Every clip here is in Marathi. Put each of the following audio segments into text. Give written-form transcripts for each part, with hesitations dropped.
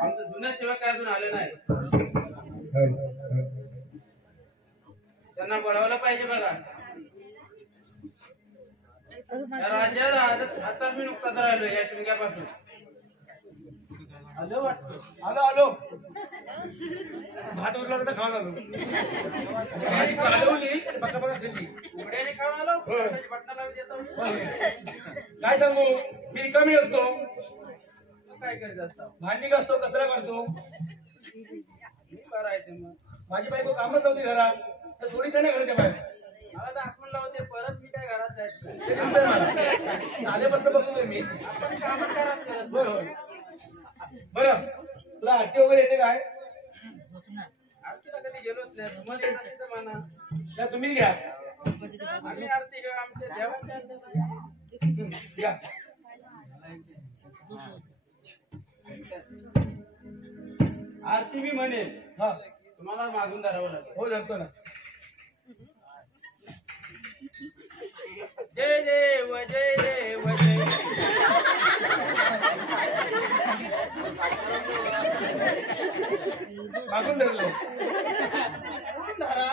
आमचं जुन्या सेवक काय अजून आले नाही. त्यांना बोलावलं पाहिजे बघा. राज्यात आताच मी नुकताच राहिलो या शिमग्यापासून. आलो आलो आलो भात उरला तर खाऊन आलो. कालवली बघा बघा खाल्ली उघड्याने खाऊन आलो. बटना लावून देतो. काय सांगू मी रिकामी असतो. काय करत असतो. भांडी घासतो कचरा काढतो. करायचं मग माझी बायको कामच नव्हती घरात तर सोडी ना घराच्या बाहेर. मला दाखवून लावते परत मी काय घरात जायचं आल्यापासून बघतोय मी. आपण कामच घरात करत. बरं तुला आरती वगैरे येते काय. आरतीला कधी गेलोच नाही. म्हणा तुम्ही घ्या. आम्ही आरती घेऊ आमच्या देवाच्या घ्या. आरती मी म्हणेल. हा तुम्हाला मागून धरावं लागेल. हो धरतो ना. जय देव जय देव जय मागून धरलं. धरा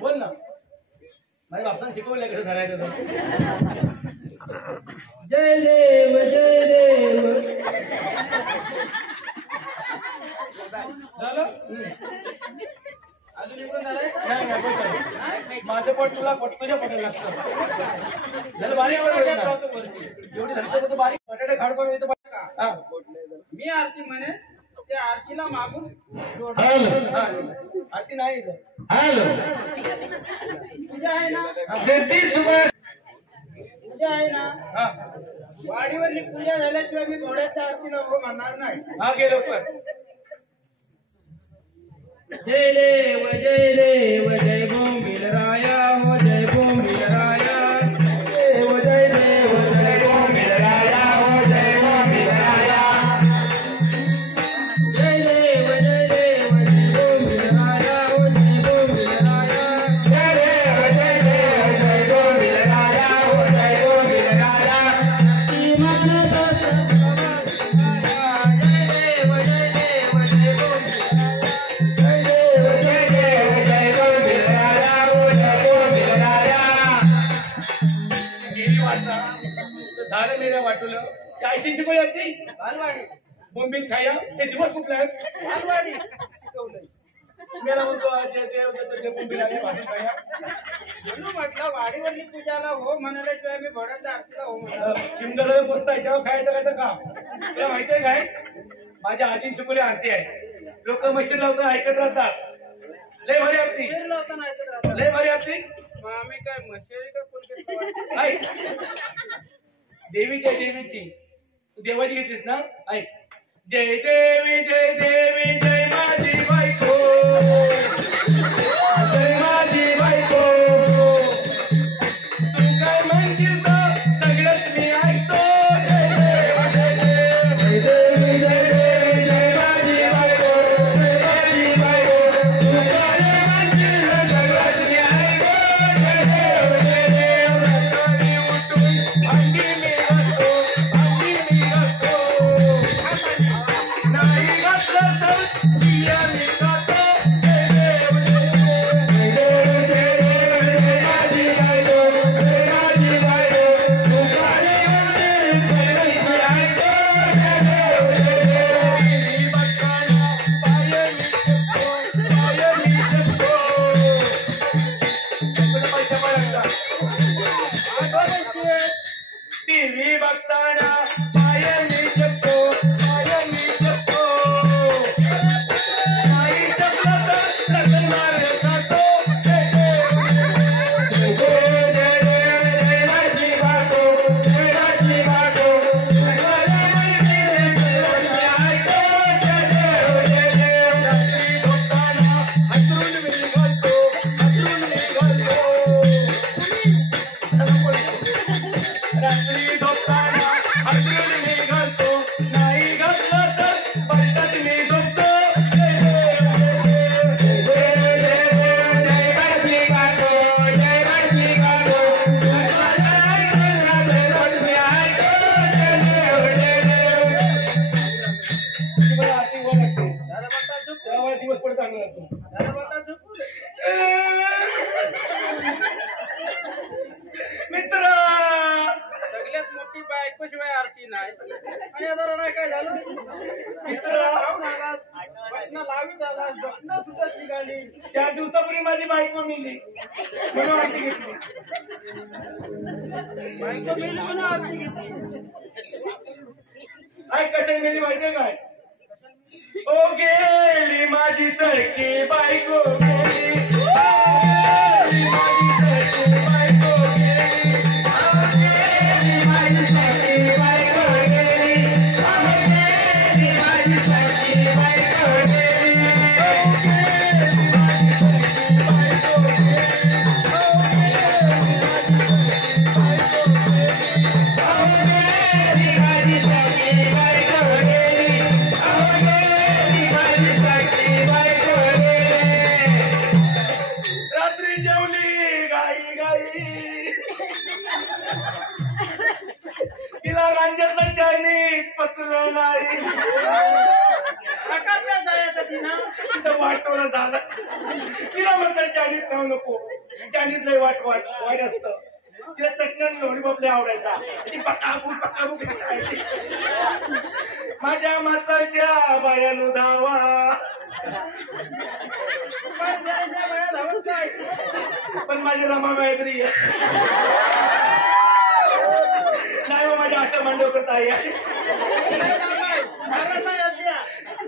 बोल ना. माझ्या बापाने शिकवलंय कसं धरायचं. जय देव जय देव झालं. अजून इकडून नाही माझं पोट तुला पोट तुझ्या पोटाला लागतं. झालं बारीक एवढी धरतो बारीक बटाटे खाड करून येतो. मी आरती म्हणे त्या आरतीला मागून आरती नाही पूजा आहे ना. पूजा आहे ना. वाडीवरली पूजा झाल्याशिवाय मी घोड्याच्या आरतीला हो म्हणणार नाही. हा गेलो पण. जय देव जय बोंबील राया हो जय बोंबील राया. देव जय बोंबील राया हो जय बोंबील राया. जय देव जय बोंबील राया हो जय बोंबील राया. जय देव जय बोंबील राया हो जय बोंबील राया. झालं मेऱ्या वाटलं. चायशीची कोणी असती बोंबील खाया हे दिवस कुठले आहेत. मेरा म्हणतो बोंबील आले भाजी खाया. म्हणून म्हटलं वाडीवरली पूजाला हो म्हणाल्याशिवाय मी घोड्याच्या आरतीला हो म्हणा. चिमगला पोचता तेव्हा खायचं काय तर खा. तुला माहितीये काय माझ्या आजीन शिकवली आरती आहे. लोक मशीन लावताना ऐकत राहतात. लय भारी आरती लावताना ऐकत राहतात. लय भारी आरती. आम्ही काय मशीन का ऐक देवीची तू देवाची घेतलीस ना. ऐक जय देवी जय माझी बायको. जय माझी बायको. तू काय म्हणशील तर सगळंच मी ऐकतो. जय देवी जय माझी बायको. जय माझी बायको. तू काय म्हणशील तर सगळंच मी ऐकतो. जय देव सकाळी उठून भांडी मी घासतो. नाही घातलं तर चिया मी खातो. जय देव माझी बायको. जय माझी बायको. तू काय म्हणशील सगळंच मी ऐकतो. जय देव मी बघताना पाय मी जपतो. पैसा पाहिजे टीव्ही बघताना पाय मी जपतो. नाही जपलं तर रतन मार खातो. जय माझी बायको. जय माझी बायको. रात्री झोपताना हसरून मी घालतो. रात्री झोपताना हसरून मी घालतो. नाही घातलं तर पलटत मी झोपतो. जय माझी बायको. जय माझी बायको. मी ऐकतो. जय आणि आता रडा काय झालं लावी झाला बसणं सुद्धा निघाली 4 दिवसापूर्वी माझी बायको मिली म्हणून आरती घेतली बायको मिली म्हणून आरती घेतली काय कचन मेली माहितीये काय ओ गेली माझी सखी बायको गेली माझी सखी बायको गेली माझी सखी बायको गेली माझी सखी बायको गेली रात्री जेवली गाई गाई तिला गांजातलं चायनीज पचलं नाही तिथं वाटोळं झालं तिला म्हटलं चायनीज खाऊ नको चायनीज लय वाईट असतं तिला चटणी आणि लोणीबाप लय आवडायचा ती पक्काबू कशी खायची माझ्या माचाच्या बायानु धावा पण माझी रमा गायत्री नाही हो माझ्या आशा मांडवकर ताई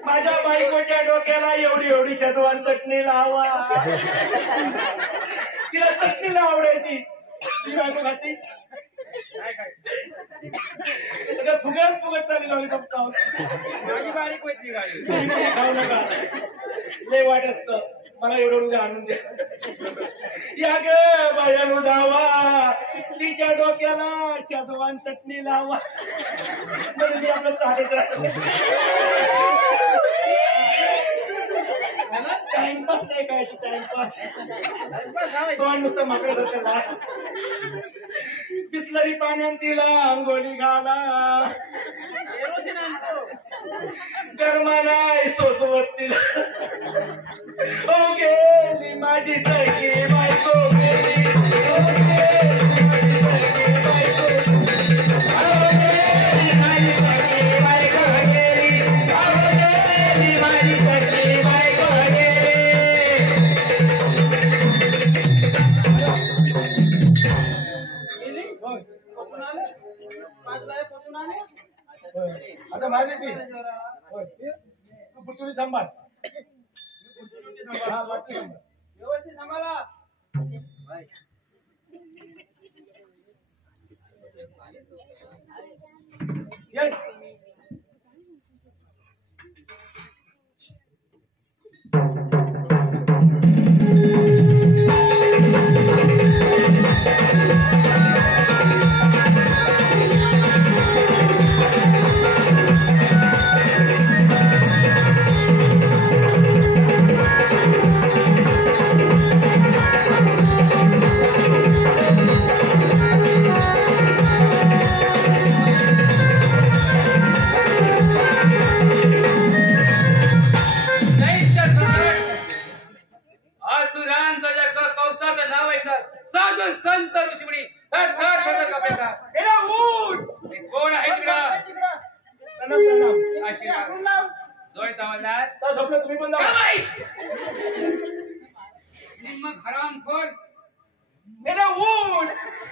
माझ्या बायकोच्या डोक्याला एवढी शेजवान चटणी लावा तिला चटणीला आवडायची ती बायको खाती फुगत चालली लॉलीपॉप खाऊन माझी बारीक होती गाडी खाऊ नका लय वाट असत मला एवढं आणून द्या या ग बायानु धावा तिच्या डोक्याला शेजवान चटणी लावा म्हणून मी आपलं चालत टाइमपास नाही काय टाइमपास नुसतं माकडा बिस्लरी पाण्यात तिला आंघोळी घाला गरमा नाही सोसवत तिला ओ गेली माझी सखी बायको गेली माझी सखी बायको गेली माझी सखी बायको आता माझी ती तू पुढची सांभाळ व्यवस्थित सांभाळा साधू संत ऋषीमुनी थर थर थर कापता कोण आहे तिकडं आशीर्वाद जोडता मल्हार तुम्ही पण मग हरामखोर मेरा ऊट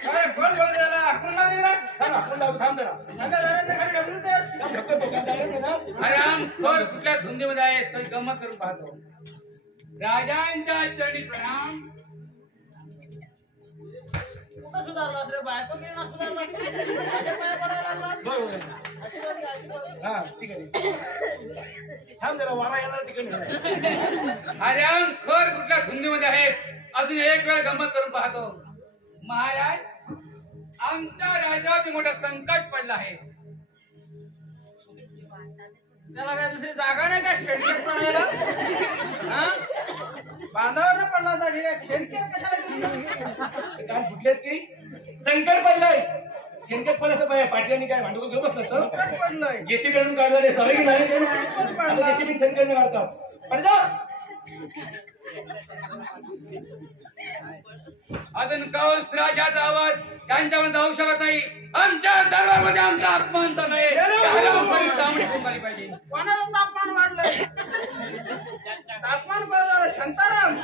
अरे खोल बोल जरा आपण लाव जरा आपण लाव थांब जरा नका जरा खाली ढकलू दे ढकल बघा डायरेक्ट ना हरामखोर कुठल्या धुंदीमध्ये आहेस तरी गंमत करून पाहतो राजांच्या चरणी प्रणाम सुधारला रे बायको की ना सुधारला माझ्या पाया पडायला लागला बरोबर हां ठीक आहे थांब जरा वारा याला ठिकाणी हरामखोर कुठल्या धुंदीमध्ये आहेस अजून एक वेळ गंमत करून पाहतो महाराज आमच्या राजावरती मोठं संकट पडलं आहे त्याला काय दुसरी जागा नाही का शेडकेट पडायला हा बांधावर न पडला होता शेडकेट कशाला काय फुटलेत की संकट पडलंय शेणकेत पडलं तर पाटलांनी काय भांडवल घेऊन बसलं संकट पडलंय जेसीबी आणून काढलं रे सवय नाही जेसीबी शेणकेत काढतात पडदा अजून कौस राजाचा आवाज त्यांच्यावर जाऊ शकत नाही. आमच्या दरबारमध्ये आमचा अपमान तर नाही. तांबडी फुंकाली पाहिजे. कोणाला तापमान वाढलंय? तापमान वाढलं शांताराम.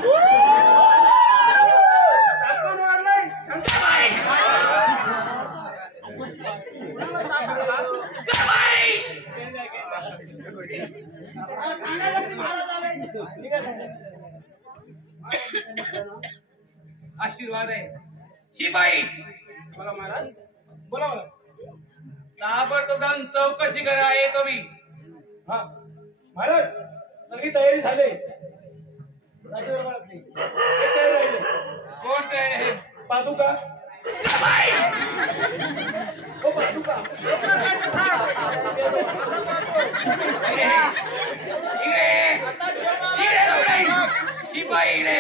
तापमान वाढलंय आशीर्वाद आहे. शिपाई बोला महाराज. बोला बोला. ताबडतोब जाऊन चौकशी करा. येतो मी. हा महाराज सगळी तयारी झाली. राज्यदरबारातली एक तयारी राहिली. कोण तयार आहे? पादुका. हो पादुका. शिपाई इकडे.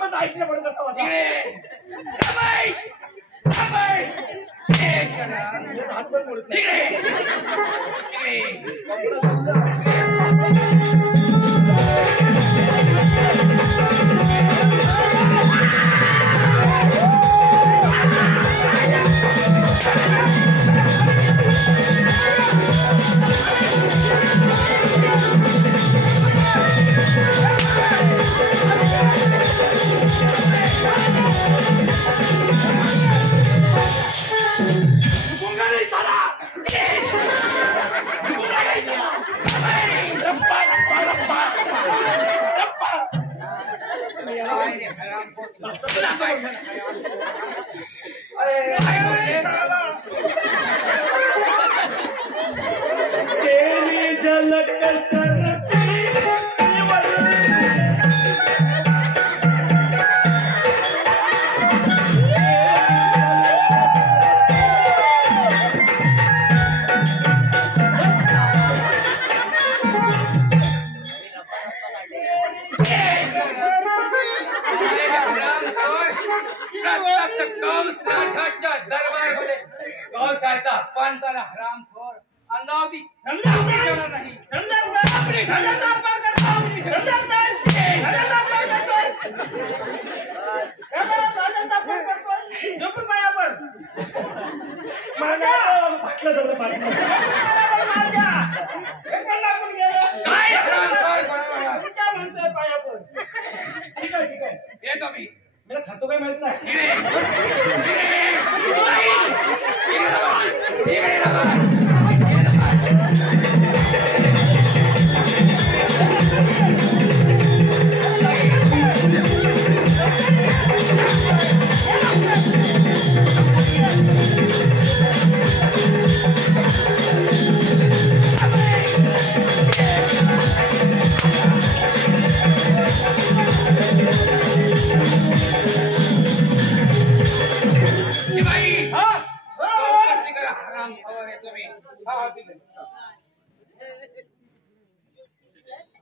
तुम्हाला आईशी पडत पानताला हरामखोर अंगावती नाही. येतो मी. मला खातो काय माहित नाही.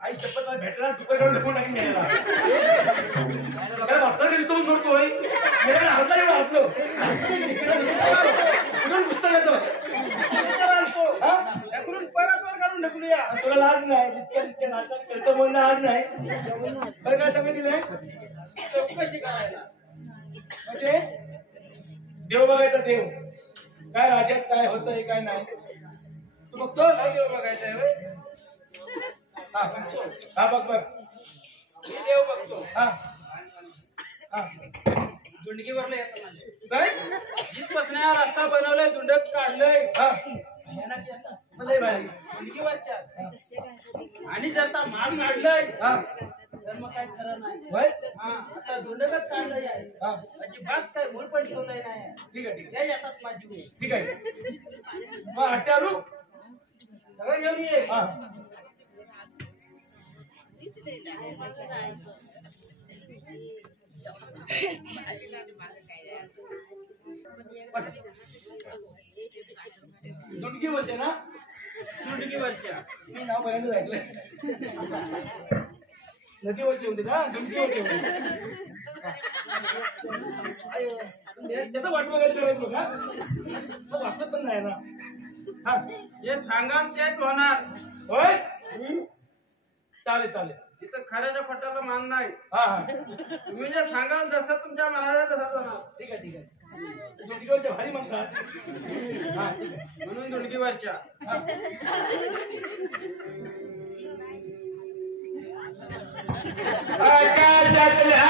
आई शपथ भेटला सुपर काढून ढकलून टाकीन गेलेला. वापसा घरी तुम्ही सोडतोय. हातला एवढं हातलो पुस्तक येतो परत वर काढून ढकलूया. तुला लाज नाही. जितक्या तितक्या नाटक त्याचं म्हणणं आज नाही. काय सांगत दिलंय चौकशी करायला. म्हणजे देव बघायचा. देव काय राज्यात काय होतंय काय नाही तू बघतो. काय देव बघायचंय होय. हा बघ बघ देव बघतो. हा हा दुंडकीवरला येतो काय जिथपासून रस्ता बनवलाय दुंडक काढलंय. हा लय भारी मुलगी वाच्या आणि जर ता माग काढलंय तर मग काय खरं नाही होय आता दोंडकच काढलंय अजिबात काय भूल पण ठेवलंय नाही ठीक आहे त्या येतात माझी ठीक आहे मग हट्ट्यालू सगळं घेऊन ये दुंडगीवरच्या ना दुंडगीवरच्या मी नाव पहिल्यांदाच ऐकलंय नदीवरचे होते ना दुंडगीवरचे होते त्याचं वाटलं काय करायचं बघा वाटत पण नाही ना हा जे सांगाल तेच होणार होय चालेल चालेल इथं खऱ्याच्या पट्ट्याला मान नाही हा हा तुम्ही जे सांगाल जसं तुमच्या मनाला तसं होणार ठीक आहे ठीक आहे दुंडगीवरच्या भारी म्हणतात हा ठीक आहे म्हणून दुंडगीवरच्या आकाशातल्या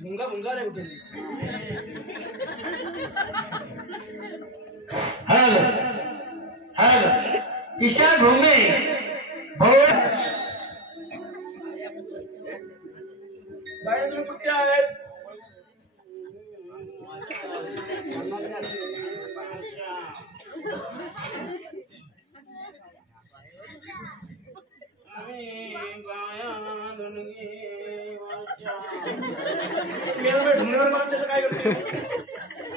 भुंगा भुंगा नाही कुठे हॅलो हॅलो ईशा घोंगे भोर बाहेर तुम्ही कुठचे आहेत ढुंगावर मारून त्याचं काय करते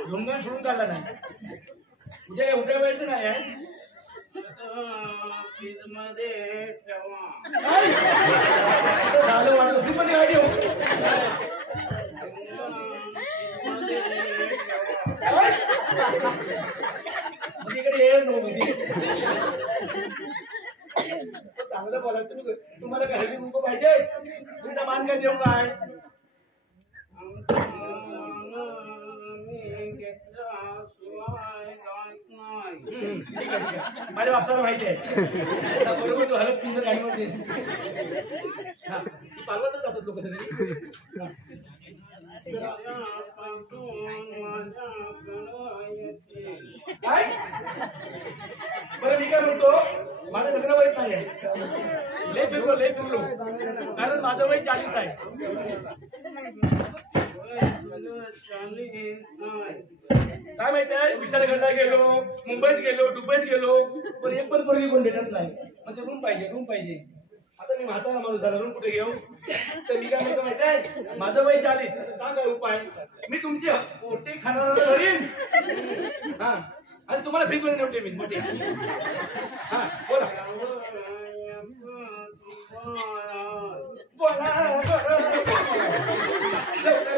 ढुंगा सोडून काढला नाही उद्या उद्या वेळचं नाही आहे झालं वाटलं तू पण गाडी हो इकडे ये नव्हती चांगलं बोला तुम्ही तुम्हाला काय हळदी कुंकू पाहिजे तुमचा मान काय देऊ काय माझ्या बापसाला माहिती आहे बरोबर तू हलत तुमच्या गाडीमध्ये पालवतच जातात लोक सगळे काय बरं मी काय म्हणतो माझं लग्न वय नाही आहे लय फिरलो कारण माझं वय 40 आहे काय माहिती आहे विचारगडला गेलो मुंबईत गेलो दुबईत गेलो पण एक पण पोरगी कोण भेटत नाही म्हणजे रूम पाहिजे आता मी म्हातारा माणूस झाला रूम कुठे घेऊ तर मी काय म्हणतो माहिती आहे माझं वय 40 सांगा उपाय मी तुमची पोटे खाणार करीन हा आणि तुम्हाला फ्रीज मध्ये ठेवते मी मोठी हा बोला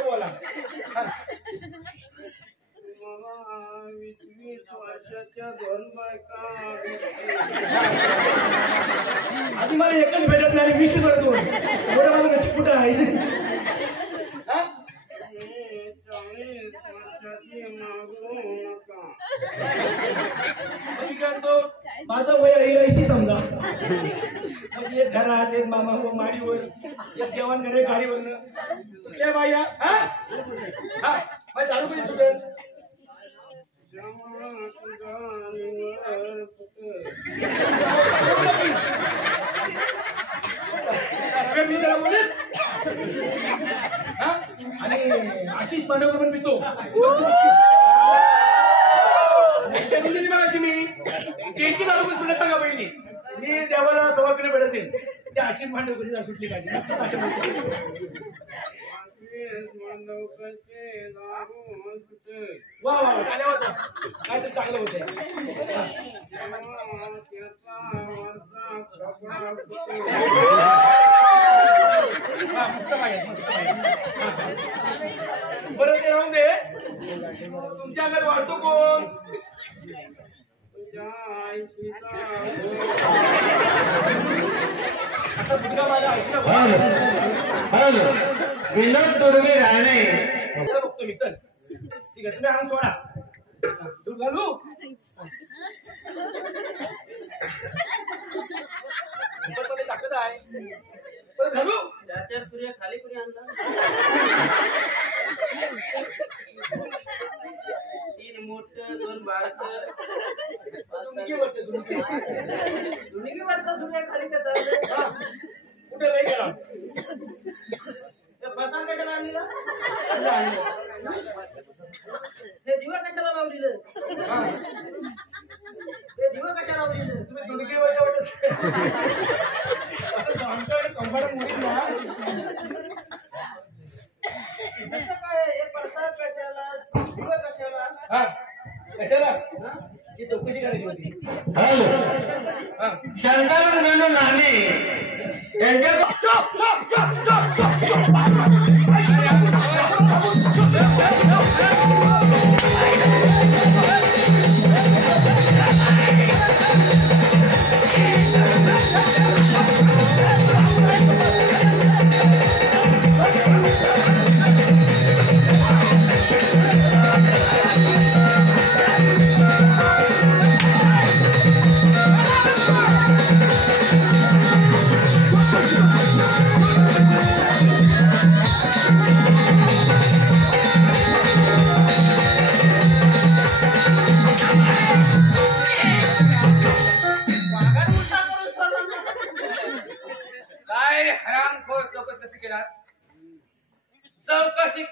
बोला आधी मला एकच भेटत नाही 20 वर्ष एवढं माझं नशीब कुठं आहे माझं वय 80 समजा एक घरात एक मामा माडीवर एक जेवण करे गाडीवरनं काय बाई हा माझी दारू कधी सुटेल मी त्याला बोलेल आणि आशिष पांडवकर पण पितो मी त्याची दारू पण सुद्धा सांगा पहिली मी देवाला सवाकडे भेटत येईल त्या आशिष पांडवकरची सुटली पाहिजे वा वा काय तर चांगलं होत बरं ते राहून दे तुमच्या घरात वाढतो कोण आता मुलगा माझ्या आईला विनोद दुर्वे राहणे बघतो मी चल ठीक आहे तुम्ही अंग सोडा तू घालू ताकद आहे परत घालू त्याच्यावर सूर्य खाली कुणी आणला 3 मोठं 2 बाळक दोन्ही वरचा सूर्य खाली कसा कुठे नाही गेला बसा कशाला आणलेला हे दिवा कशाला लावलेलं तुम्ही दुडके वाटत असं आमच्याकडे कंपाऊंड मुलीच ना काय हे प्रसाद कशाला दिवा कशाला कशाला ही चौकशी करायची होती शांताराम गणू नाणे त्यांच्या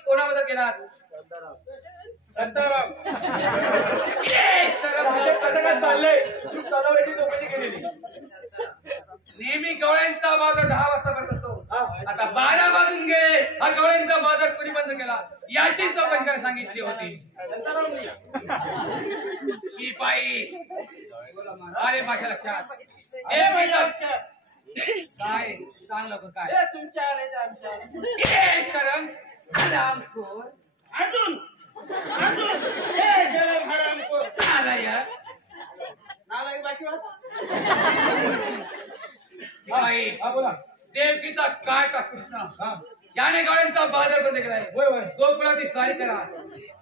कोणाबद्दल केलात? शांताराम. ये शरम राजा कसं काय चाललंय? तू तलावाची चौकशी केलेली. नेहमी गवळ्यांचा बाजार 10 वाजता भरत असतो. हा. आता 12 वाजून गेले. हा गवळ्यांचा बाजार कोणी बंद केला याची चौकशी करायला सांगितली होती. शिपाई अरे भाषा लक्षात. काय सांग लोक काय तुमच्या आमच्या ये शरम हरामखोर अजून अजून हे शरम हरामखोर नालायक नालायक बाकी शिपाई हा बोला. देवकीचा काटा कृष्ण हा याने गवळ्यांचा बाजार बंद केलाय. होय होय. गोकुळाची स्वारी करा.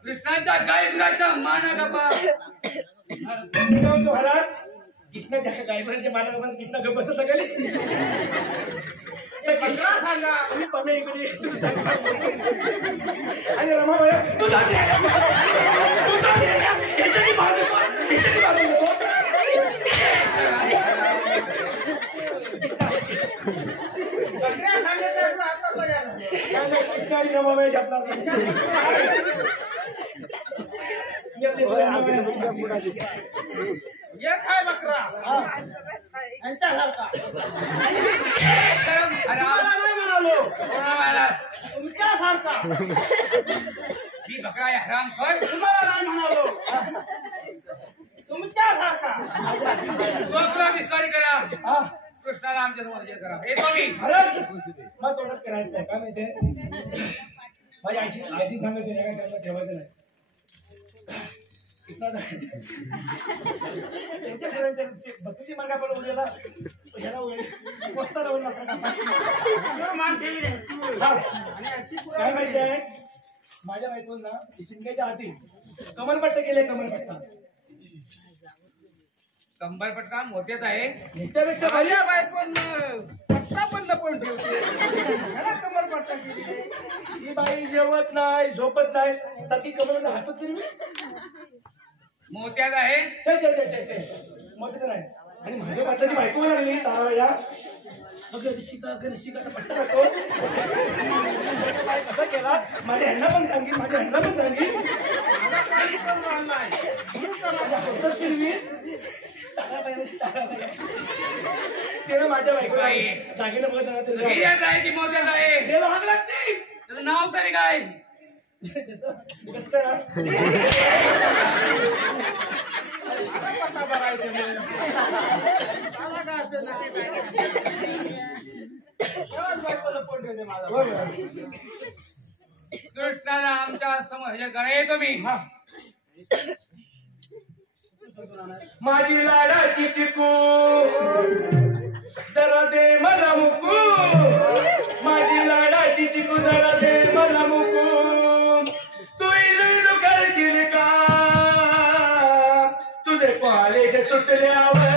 कृष्णाच्या गायगुराच्या माना गप्पा. महाराज कृष्णाच्या गायबराच्या मानवाला कृष्णा गप बसत गेले. कृष्णा सांगा पमे इकडे आणि रमाबाई तू रमाबाई छापणार ये काय बकरा यांच्यासारखा शरम हराम नाही म्हणालो कोणालाच तुमच्यासारखा मी बकरा आहे हरामखोर. तुम्हाला नाही म्हणालो तुमच्यासारखा गोकुळाची स्वारी करा. हा कृष्णाला आमच्या समोर विजय करा. येतो मी. महाराज मग तोंडात करायचं काय माहितीये माझी आजी सांगत नाही काय त्याला ठेवायचं नाही. बसुची मार्गा पण उद्याला ह्याला पोचता राहून मान ठेवी काय माहिती आहे माझ्या बायकोन ना शिंग्याच्या हाती कमरपट्टा केले. कमरपट्टा कंबरपट्टा मोठेच आहे. त्यापेक्षा माझ्या बायकोन पट्टा पण लपवून ठेवते. ह्याला कमरपट्टा केली. ही बाई जेवत नाही झोपत नाही साठी कमर हातच फिरवी मोत्यात आहे. मोठे नाही. आणि माझ्या पाटलाची बायको लागली ताराया ऋषिका पट्टा टाको कसा केला. माझ्या ह्यांना पण सांगेल माझ्या ह्यांना पण सांगेल त्यानं माझ्या बायको जागेनं बघत हिऱ्यात आहे की मोत्यात आहे? त्याला हाक लागते. त्याचं नाव तरी काय? कृष्णाला आमच्या समोर हजर करा. येतो मी. माझी लाडाची चिकू जरा दे मला मुकू. माझी लाडाची चिकू जरा दे मला मुकू. तू इलू करशील का तुझे कॉलेज सुटल्यावर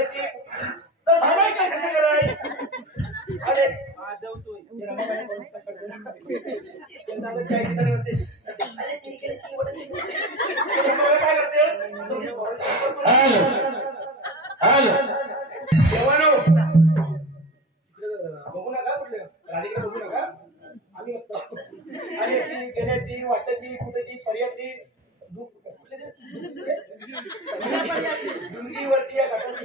वाटायची तर झालाय काय कसं कराय अरे वाजवतोय चाय पिताना म्हणते अरे ठीक आहे काय करते हॅलो देवानो बघू नका कुठले राधिकडे बघू नका आम्ही बघतो आणि याची गेल्याची वाटाची कुठेची पर्याची दुंगीवरची या घाटाची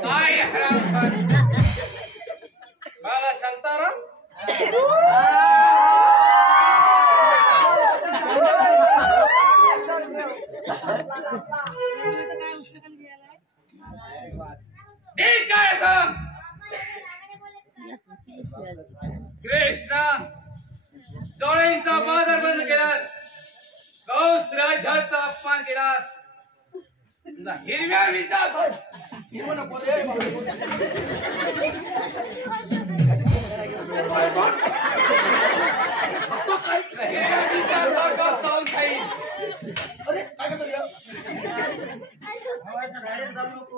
काय हरामखोर. बाळा शांताराम ठीक काय सांग कृष्णा डोळ्यांचा बाजार बंद केलास कौस राजाचा अपमान केलास तुझा हिरव्या विचार अरे काय करतो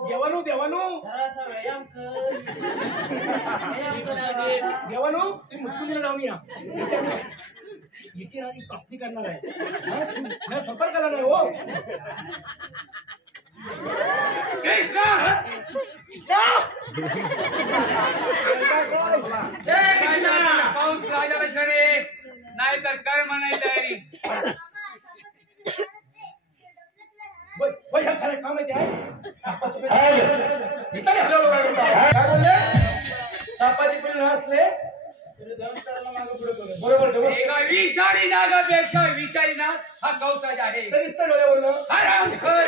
देवानू देवानू देवानू तुम्ही मुचकुंदीला जाऊन या याची राजी कसली करणार आहे संपर्क आला नाही हो कृष्णा कौस राजाला छडे नाहीतर कर्म नाही तयारी ह्या खरं काम आहे ते आहे सापाचं पेन हॅलो इकडे हलवलं काय बोलले सापाचे पेन असले बरोबर एका विषारी नागापेक्षा विषारी नाग हा कौस राजा आहे हरामखोर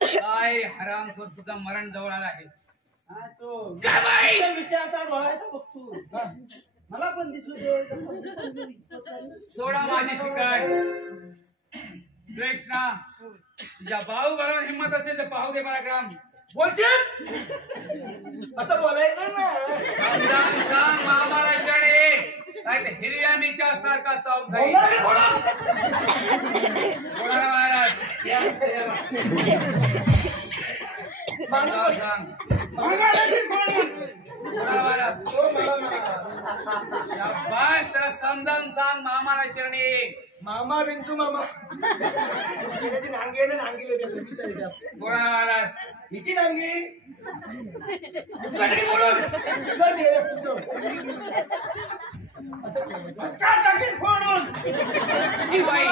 काय हरामखोर तुझा मरण जवळ आला आहे विषयाचा बघतो मला पण दिसू दे सोडा माझी शिकार कृष्णा तुझ्या भाऊ बरोबर हिंमत असेल तर पाहू दे मला ग्राम बोलशील असं बोलायचं ना समजावून सांग मामाला शणे काय ते हिरव्या मिरच्या सारखा चौक घरी महाराज सांग शाबास त्याला समजावून सांग मामाला शरणी मामा बिंचू मामा नांगे ना नांगी बोला महाराज हिची नांगी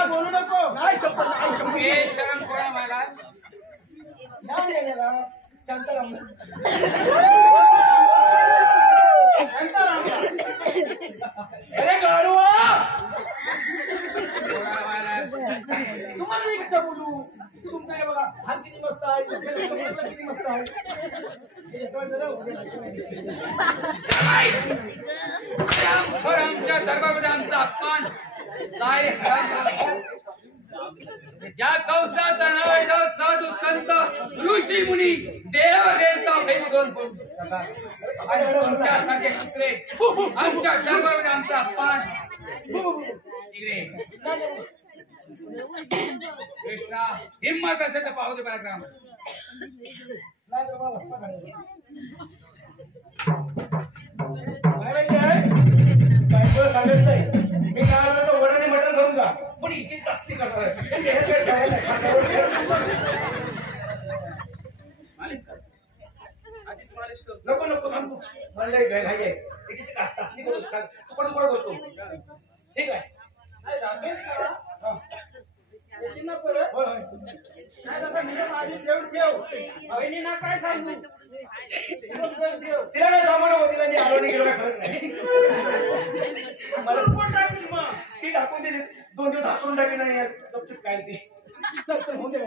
बोलू नको नाही शपथ नाही शपथ हे शरण कोणा महाराज शांताराम अरे गाडवा बोला महाराज तुम्हाला मी कसं बोलू तुमचं हे बघा हात किती मस्त आहे किती मस्त आहे आमच्या दरबारमध्ये आमचा अपमान काय हरामखोर. ज्या कौसाचं नाव आहे तो साधू संत ऋषी मुनी देव देवता भेदून आणि तुमच्यासारखे कुत्रे आमच्या दरबारमध्ये आमचा अपमान इकडे कृष्णा हिम्मत असेल तर पाहू दे पराक्रम सांगत नाही मी काय वडाने मटण करून का पण हिची जास्ती करणार नको नको थांबतो मला घाई आहे त्याची तासणी करू तू पण गोड बोलतो ठीक आहे काय सांगू तिला काय सामान तिला मी आलो नाही गेलो काय फरक नाही मला कोण टाकली मग ती टाकून दिली 2 दिवस हाकून टाकली नाही गपचूप काय ती चल चल होऊन दे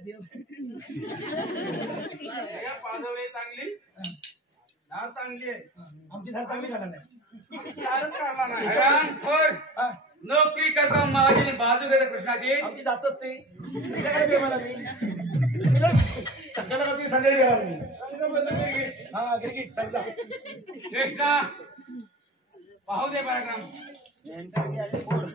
देव पादवे चांगली नाळ चांगली आहे आमची सारखा आम्ही झाला नाही नाळच काढला नाही हरामखोर. हा, नोकरी करता माझी बाजू घेता कृष्णाची. आमची जातच ते तुझ्याकडे बेमाला मी तिला सकाळला रात्री संध्याकाळी गेला मी हा क्रिकेट सांगता कृष्णा पाहू दे पराक्रम. यांच्याकडे आले पोर.